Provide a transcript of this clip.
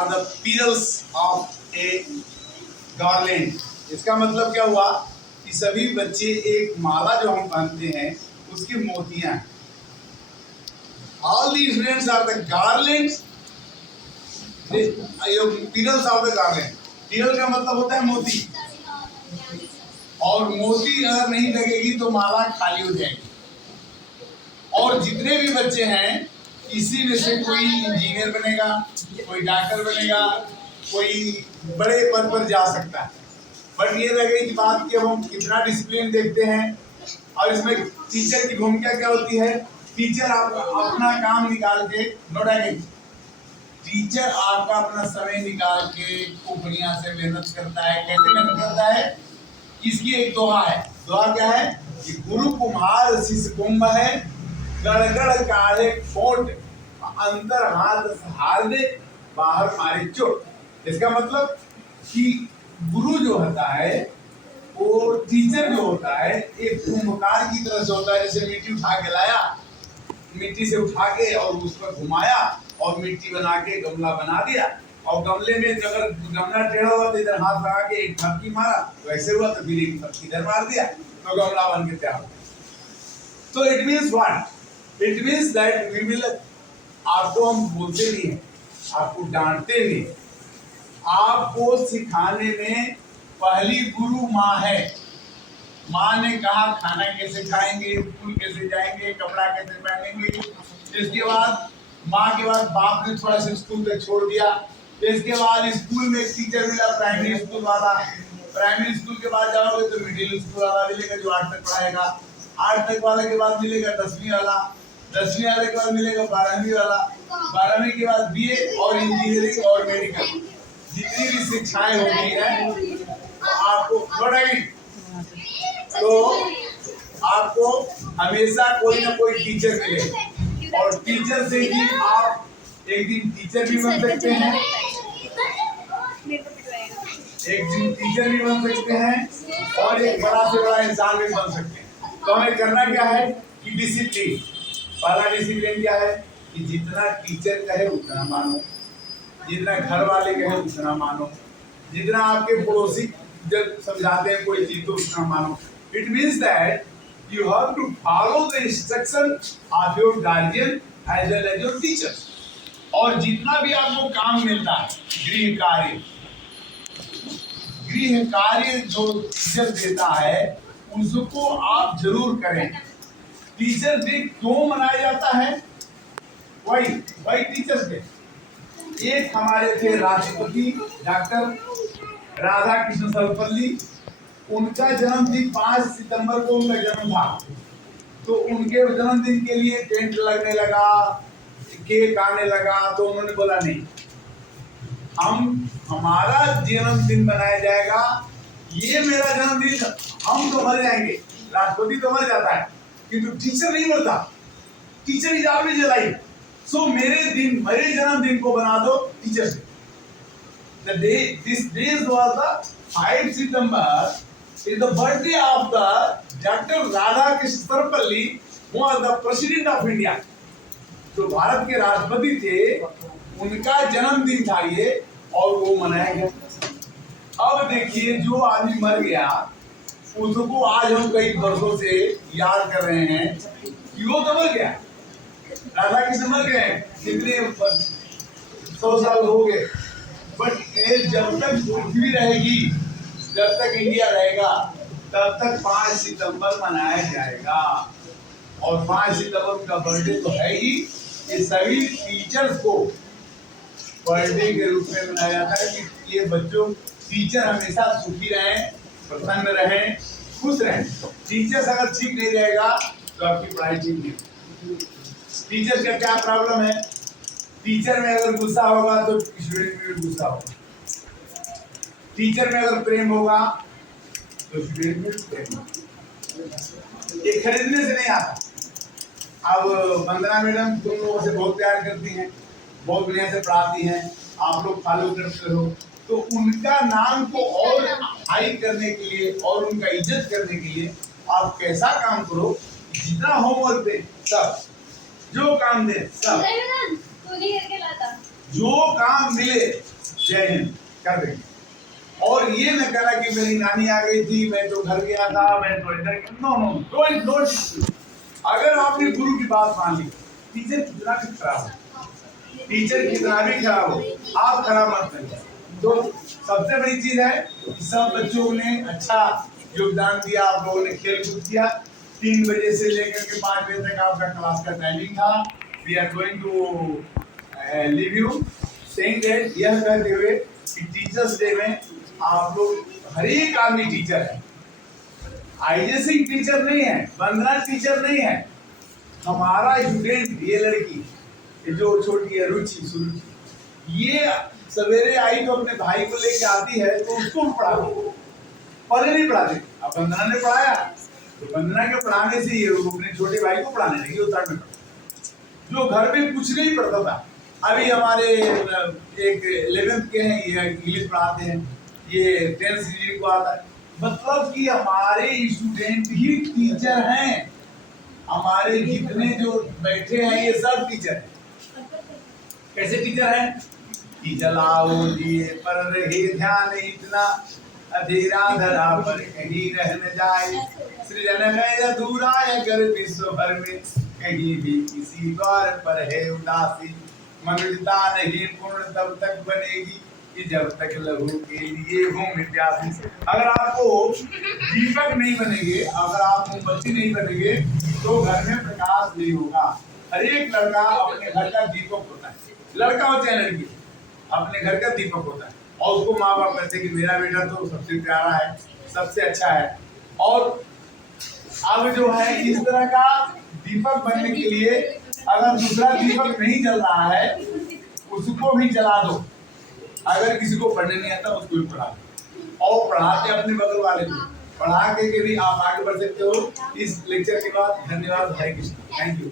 are the petals of a garland. इसका मतलब क्या हुआ कि सभी बच्चे एक माला जो हम पहनते हैं उसकी मोतियां हैं. All the students are the garlands. Petals of the garland. Petal का मतलब होता है मोती. और मोती अगर नहीं लगेगी तो माला खाली हो जाएगी. और जितने भी बच्चे हैं इसी में से कोई इंजीनियर बनेगा, कोई डॉक्टर बनेगा, कोई बड़े पद पर जा सकता है. बट ये रह गई बात कि हम कितना डिसिप्लिन देखते हैं. और इसमें टीचर की भूमिका क्या होती है. टीचर आपका अपना काम निकाल के टीचर आपका अपना समय निकाल के खूब बढ़िया से मेहनत करता है. कैसे मेहनत करता है. इसकी एक दोहा है. दोहा क्या है कि गुरु कुम्हार शिष्य कुंभ है, गड़गड़ काढ़े खोट, अंदर हाथ हार दे, बाहर मारे चोट. इसका मतलब कि गुरु जो होता है वो टीचर जो होता है एक कुंभकार की तरह से होता है. जैसे मिट्टी उठा के लाया, मिट्टी से उठा के और उस पर घुमाया और मिट्टी बना के गमला बना दिया. और गमले में अगर गमला टेढ़ा हुआ तो इधर हाथ लगा के एक थपकी मारा, वैसे हुआ तो फिर एक थपकी इधर मार दिया तो गमला बन के तैयार हो गया. तो it means what. It means that we will. आपको हम बोलते नहीं है, आपको डांटते नहीं, आपको सिखाने में पहली गुरु माँ है. माँ ने कहा खाना कैसे खाएंगे, स्कूल कैसे जाएंगे, कपड़ा कैसे पहनेंगे. इसके बाद माँ के बाद बाप ने थोड़ा सा स्कूल तक छोड़ दिया. इसके बाद स्कूल में एक टीचर मिला प्राइमरी स्कूल वाला. प्राइमरी स्कूल के बाद जाओगे तो मिडिल स्कूल वाला मिलेगा जो 8 तक पढ़ाएगा. 8 तक वाले के बाद मिलेगा 10वीं वाला. 10वीं वाले के बाद मिलेगा 12वीं वाला. 12वीं के बाद बीए और इंजीनियरिंग और मेडिकल. जितनी भी शिक्षाएं होती है आपको तो आपको हमेशा कोई ना कोई टीचर मिले. और टीचर से ही आप एक दिन टीचर भी बन सकते हैं, एक दिन टीचर भी बन सकते हैं और एक बड़ा से बड़ा इंसान भी बन सकते हैं. तो हमें करना क्या है कि डिसिप्लिन. पहला डिसिप्लिन क्या है कि जितना टीचर कहे उतना मानो, जितना घर वाले कहे उतना मानो, जितना आपके पड़ोसी जब समझाते हैं कोई चीज तो उतना मानो. It means that you have to follow the instruction of your guardian as well as your teacher. और जितना भी आपको काम मिलता है गृह कार्य जो टीचर देता है उसको आप जरूर करें. टीचर डे क्यों मनाया जाता है. वही टीचर्स डे. एक हमारे थे राष्ट्रपति डॉक्टर राधा कृष्ण सर्वपल्ली. उनका जन्मदिन 5 सितंबर को उनका जन्म था. तो उनके जन्मदिन के लिए टेंट लगने लगा, केक आने लगा. तो उन्होंने बोला नहीं, हमारा जन्मदिन मनाया जाएगा. ये मेरा जन्मदिन, हम तो मर जाएंगे. राष्ट्रपति तो मर जाता है किंतु टीचर नहीं मरता. Teacher is always alive. So मेरे जन्मदिन को बना दो teachers day. The day, this day was the 5 September is the birthday of the Dr. Radha Krishna Sarvapalli, who was the President of India. जो भारत के राष्ट्रपति थे उनका जन्मदिन था ये और वो मनाया गया. अब देखिए जो आदमी मर गया उसको आज हम कई वर्षों से याद कर रहे हैं कि वो तो मर गया. राधा कृष्ण मर गए, कितने 100 साल हो गए. बट जब तक पृथ्वी रहेगी, जब तक इंडिया रहेगा, तब तक 5 सितंबर मनाया जाएगा. और 5 सितंबर का बर्थडे तो है ही. ये सभी टीचर्स को बर्थडे के रूप में मनाया जाता है कि ये बच्चों टीचर हमेशा सुखी रहें, प्रसन्न रहें, खुश रहें. टीचर्स अगर ठीक नहीं रहेगा तो आपकी पढ़ाई ठीक नहीं. टीचर का क्या प्रॉब्लम है. टीचर में अगर गुस्सा होगा तो स्टूडेंट में भी गुस्सा होगा. टीचर में अगर प्रेम होगा तो स्टूडेंट में भी प्रेम होगा. ये खरीदने से नहीं आता. अब वंदना मैडम तुम लोगों से बहुत प्यार करती हैं, बहुत बढ़िया से पढ़ाती हैं, आप लोग फॉलो करते हो. तो उनका नाम को और हाई करने के लिए और उनका इज्जत करने के लिए आप कैसा काम करो. जितना होमवर्क दे सब, जो काम दे सब, जो काम मिले जय हिंद कर देंगे। और ये न कहना कि मेरी नानी आ गई थी, मैं तो घर गया था, मैं तो इधर, नो नो नो। अगर आपने गुरु की बात मान ली, टीचर कितना भी खराब हो, टीचर कितना भी खराब हो, आप खराब मत करिए। तो सबसे बड़ी चीज है कि सब बच्चों ने अच्छा योगदान दिया, आप लोगों ने खेल कूद किया। 3 बजे से लेकर के 5 बजे तक आपका क्लास का टाइमिंग था। We are going to leave you saying that, यह कहते हुए कि टीचर्स डे में आप लोग, हर एक आदमी टीचर है। आईजे सिंह टीचर नहीं है, वंदना टीचर नहीं है। हमारा स्टूडेंट, ये लड़की, ये जो छोटी है रुचि, सुरुचि, ये सवेरे आई तो अपने भाई को लेके आती है, तो उसको भी पढ़ाती, पहले नहीं पढ़ाती। अब वंदना ने पढ़ाया, तो वंदना के पढ़ाने से ये अपने छोटे भाई को पढ़ाने लगी, उतारने पड़ा जो घर में कुछ नहीं पढ़ता था। अभी हमारे एक 11th के हैं, ये इंग्लिश पढ़ाते हैं, ये 10th सीरीज को आता है। मतलब कि हमारे स्टूडेंट ही टीचर हैं। हमारे जितने जो बैठे हैं ये सब टीचर हैं। कैसे टीचर हैं कि जलाओ दिए पर रहे ध्यान इतना, अधेरा धरा पर कहीं रह न जाए, सृजन है अधूरा अगर विश्व भर में कहीं भी किसी द्वार पर है उदासी, मनुष्यता नहीं पूर्ण तब तक बनेगी कि जब तक लहू के लिए हो मित्यासी। अगर आपको दीपक नहीं बनेंगे, अगर आप मोमबत्ती नहीं बनेंगे, तो घर में प्रकाश नहीं होगा। हर एक लड़का अपने घर का दीपक होता है, लड़का हो चाहे लड़की, अपने घर का दीपक होता है। और उसको माँ बाप कहते हैं कि मेरा बेटा तो सबसे प्यारा है, सबसे अच्छा है। और अब जो है इस तरह का दीपक बनने के लिए अगर दूसरा दीपक नहीं जल रहा है, उसको भी जला दो। अगर किसी को पढ़ने नहीं आता उसको भी पढ़ा दो, और पढ़ाते अपने बगल वाले को, पढ़ा के भी आप आगे बढ़ सकते हो। इस लेक्चर के बाद धन्यवाद, हरे कृष्ण, थैंक यू।